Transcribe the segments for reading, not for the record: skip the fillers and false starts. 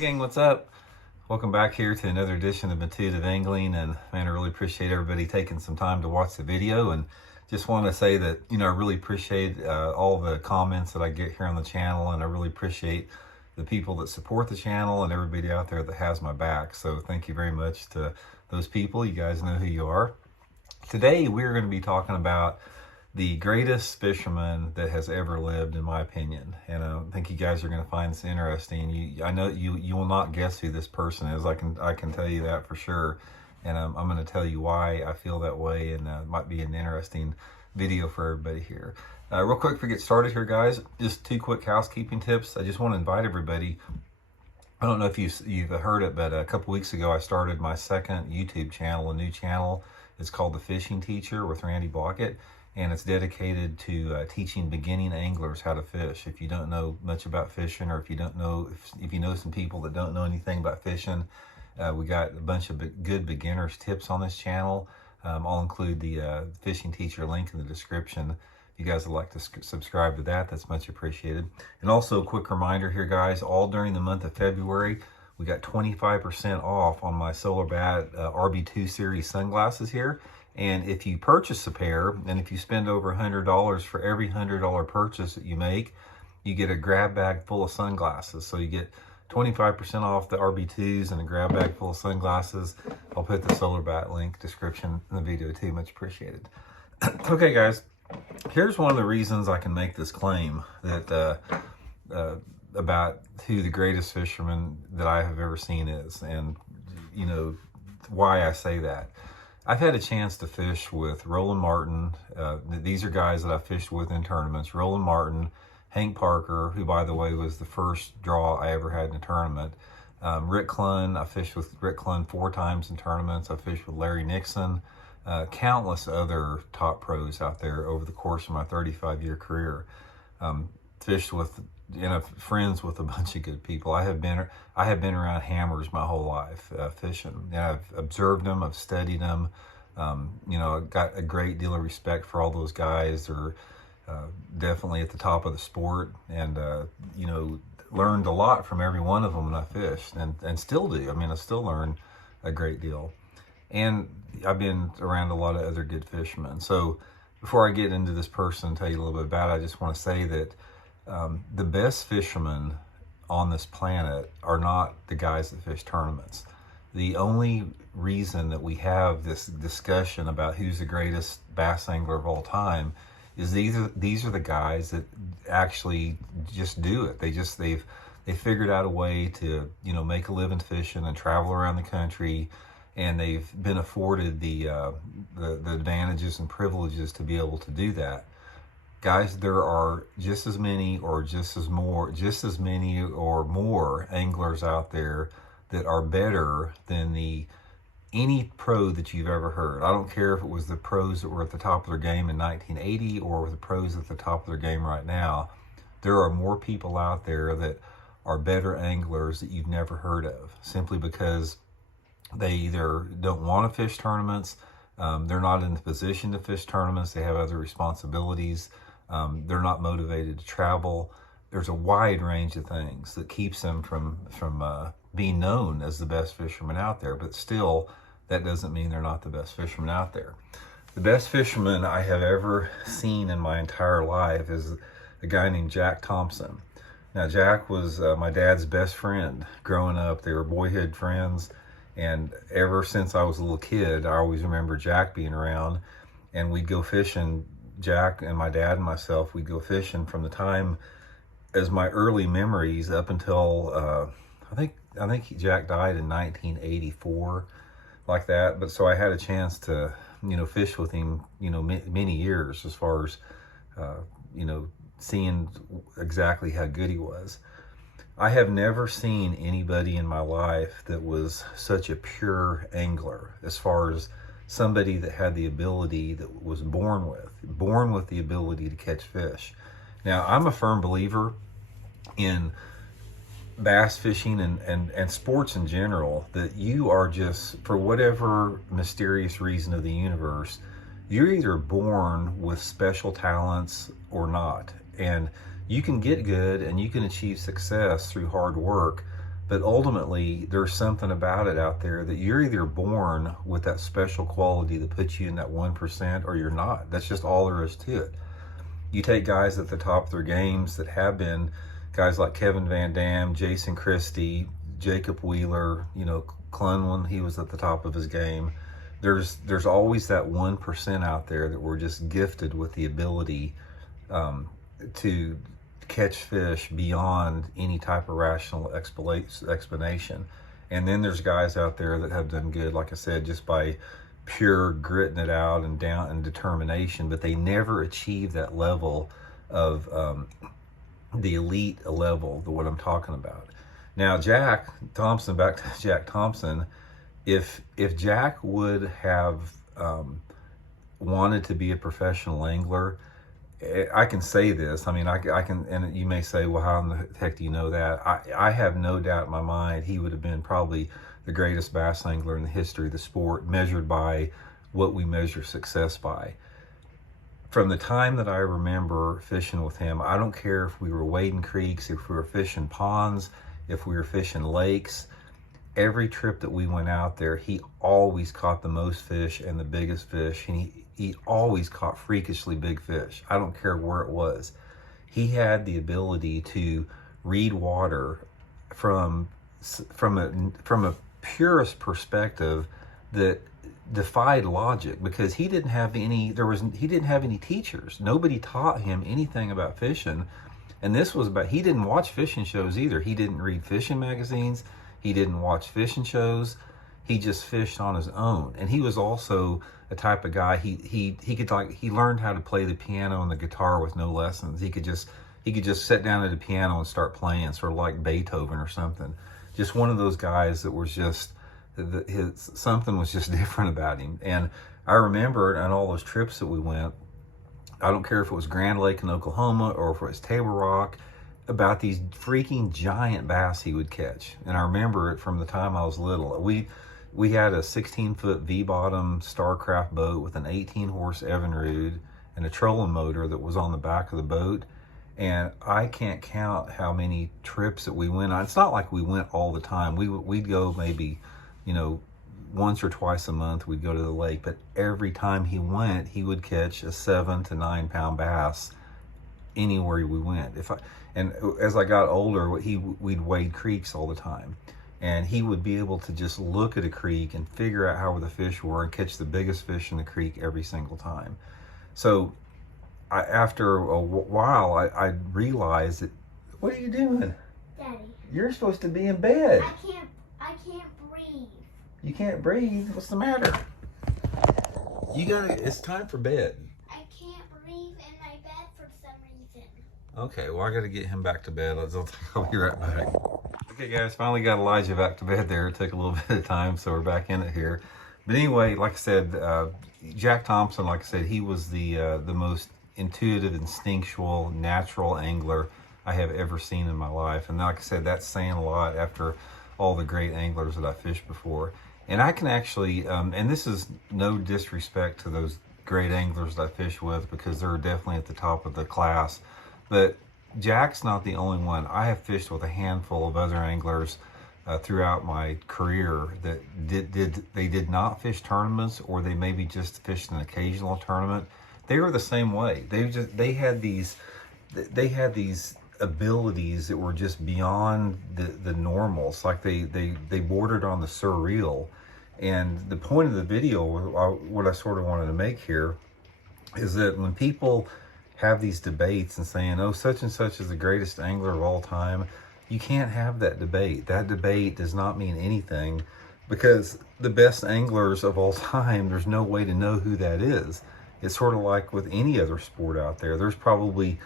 gang, what's up? Welcome back here to another edition of Intuitive Angling, and man, I really appreciate everybody taking some time to watch the video. And just want to say that, I really appreciate all the comments that I get here on the channel, and I really appreciate the people that support the channel and everybody out there that has my back. So thank you very much to those people. You guys know who you are. Today we're going to be talking about the greatest fisherman that has ever lived, in my opinion. And I think you guys are going to find this interesting. I know you will not guess who this person is. I can tell you that for sure. And I'm going to tell you why I feel that way, and it might be an interesting video for everybody here. Real quick, before we get started here, guys, just two quick housekeeping tips. I just want to invite everybody. I don't know if you've heard it, but a couple weeks ago I started my second YouTube channel, a new channel. It's called The Fishing Teacher with Randy Blockett. And it's dedicated to teaching beginning anglers how to fish. If you don't know much about fishing, or if you don't know, if you know some people that don't know anything about fishing, we got a bunch of good beginners tips on this channel. I'll include the Fishing Teacher link in the description. If you guys would like to subscribe to that, that's much appreciated. And also a quick reminder here, guys, all during the month of February, we got 25% off on my Solar Bat RB2 series sunglasses here. And if you purchase a pair, and if you spend over $100 for every $100 purchase that you make, you get a grab bag full of sunglasses. So you get 25% off the RB2s and a grab bag full of sunglasses. I'll put the Solar Bat link description in the video too. Much appreciated. Okay, guys, here's one of the reasons I can make this claim that about who the greatest fisherman that I have ever seen is, and why I say that. I've had a chance to fish with Roland Martin. These are guys that I fished with in tournaments. Roland Martin, Hank Parker, who, by the way, was the first draw I ever had in a tournament. Rick Clunn, I fished with Rick Clunn 4 times in tournaments. I fished with Larry Nixon. Countless other top pros out there over the course of my 35-year career. Fished with, friends with a bunch of good people. I have been around hammers my whole life, fishing. And I've observed them, I've studied them. I've got a great deal of respect for all those guys. They're definitely at the top of the sport, and learned a lot from every one of them when I fished, and still do. I still learn a great deal. And I've been around a lot of other good fishermen. So before I get into this person and tell you a little bit about it, I just want to say that the best fishermen on this planet are not the guys that fish tournaments. The only reason that we have this discussion about who's the greatest bass angler of all time is these are the guys that actually just do it. They've figured out a way to make a living fishing and travel around the country, and they've been afforded the advantages and privileges to be able to do that. Guys, there are just as many or more anglers out there that are better than any pro that you've ever heard. I don't care if it was the pros that were at the top of their game in 1980 or the pros at the top of their game right now. There are more people out there that are better anglers that you've never heard of, simply because they either don't want to fish tournaments, they're not in the position to fish tournaments, they have other responsibilities. They're not motivated to travel. There's a wide range of things that keeps them from being known as the best fisherman out there. But still, that doesn't mean they're not the best fisherman out there. The best fisherman I have ever seen in my entire life is a guy named Jack Thompson. Now, Jack was my dad's best friend growing up. They were boyhood friends. And ever since I was a little kid, I always remember Jack being around, and we'd go fishing. Jack and my dad and myself, we'd go fishing from the time as my early memories up until I think Jack died in 1984, like that. But so I had a chance to fish with him many years, as far as seeing exactly how good he was. I have never seen anybody in my life that was such a pure angler, as far as somebody that had the ability, that was born with the ability to catch fish. Now, I'm a firm believer in bass fishing and sports in general, that you are just, for whatever mysterious reason of the universe, you're either born with special talents or not. And you can get good and you can achieve success through hard work, But ultimately, there's something about it out there that you're either born with that special quality that puts you in that 1% or you're not. That's just all there is to it. You take guys at the top of their games that have been guys like Kevin Van Dam, Jason Christie, Jacob Wheeler, you know, Clun when he was at the top of his game. There's always that 1% out there that we're just gifted with the ability to catch fish beyond any type of rational explanation. And then there's guys out there that have done good, like I said, just by pure gritting it out and down and determination, but they never achieve that level of the elite level, what I'm talking about. Now, Jack Thompson, back to Jack Thompson, if Jack would have wanted to be a professional angler, I can say this. I mean, I can, and you may say, well, how in the heck do you know that? I have no doubt in my mind he would have been probably the greatest bass angler in the history of the sport, measured by what we measure success by. From the time that I remember fishing with him, I don't care if we were wading creeks, if we were fishing ponds, if we were fishing lakes, every trip that we went out there, he always caught the most fish and the biggest fish, and he always caught freakishly big fish. I don't care where it was. He had the ability to read water from a purest perspective that defied logic, because he didn't have any teachers. Nobody taught him anything about fishing. And this was about, he didn't watch fishing shows either. He didn't read fishing magazines. He didn't watch fishing shows. He just fished on his own. And he was also a type of guy, he learned how to play the piano and the guitar with no lessons. He could just sit down at a piano and start playing, sort of like Beethoven or something. Just one of those guys that was just, something was just different about him. And I remember on all those trips that we went, I don't care if it was Grand Lake in Oklahoma or if it was Table Rock, about these freaking giant bass he would catch. And I remember it from the time I was little. We had a 16-foot V-bottom Starcraft boat with an 18-horse Evinrude and a trolling motor that was on the back of the boat. And I can't count how many trips that we went on. It's not like we went all the time. We'd go maybe, you know, once or twice a month we'd go to the lake. But every time he went, he would catch a 7 to 9 pound bass anywhere we went. And as I got older, we'd wade creeks all the time. And he would be able to just look at a creek and figure out how the fish were and catch the biggest fish in the creek every single time. So after a while, I realized that, what are you doing? Daddy. You're supposed to be in bed. I can't breathe. You can't breathe? What's the matter? It's time for bed. I can't breathe in my bed for some reason. Okay, well, I got to get him back to bed. I'll be right back. Okay, guys, finally got Elijah back to bed there. It took a little bit of time, so we're back in it here. But anyway, like I said, Jack Thompson, like I said, he was the most intuitive, instinctual, natural angler I have ever seen in my life. And like I said, that's saying a lot after all the great anglers that I fished before. And I can actually, and this is no disrespect to those great anglers that I fish with, because they're definitely at the top of the class. But Jack's not the only one. I have fished with a handful of other anglers throughout my career that did not fish tournaments, or they maybe just fished an occasional tournament. They were the same way. They had these abilities that were just beyond the normals. Like they bordered on the surreal. And the point of the video, what I sort of wanted to make here, is that when people have these debates and saying, oh, such and such is the greatest angler of all time, you can't have that debate. That debate does not mean anything, because the best anglers of all time, there's no way to know who that is. It's sort of like with any other sport out there. There's probably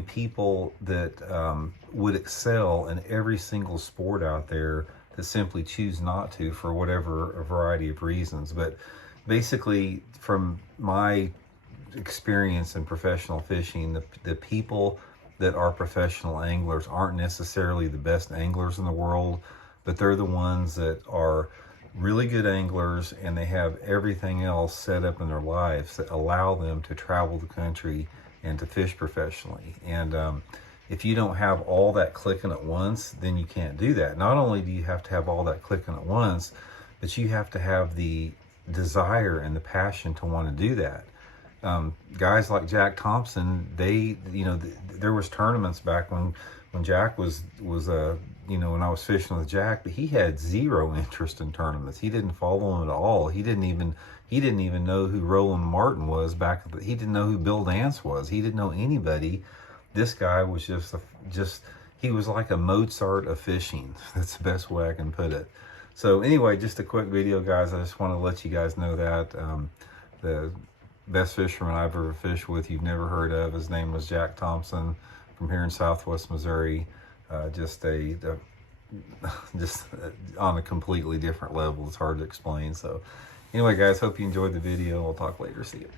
people that would excel in every single sport out there that simply choose not to for whatever a variety of reasons. But basically, from my experience in professional fishing, the people that are professional anglers aren't necessarily the best anglers in the world, but they're the ones that are really good anglers, and they have everything else set up in their lives that allow them to travel the country and to fish professionally. And if you don't have all that clicking at once, then you can't do that. Not only do you have to have all that clicking at once, but you have to have the desire and the passion to want to do that. Guys like Jack Thompson, they, there was tournaments back when Jack was when I was fishing with Jack, but he had zero interest in tournaments. He didn't follow them at all. He didn't even know who Roland Martin was he didn't know who Bill Dance was. He didn't know anybody. This guy was he was like a Mozart of fishing. That's the best way I can put it. So anyway, just a quick video, guys. I just want to let you guys know that the best fisherman I've ever fished with, you've never heard of. His name was Jack Thompson from here in Southwest Missouri. Just on a completely different level. It's hard to explain. So anyway, guys, hope you enjoyed the video. We'll talk later. See you.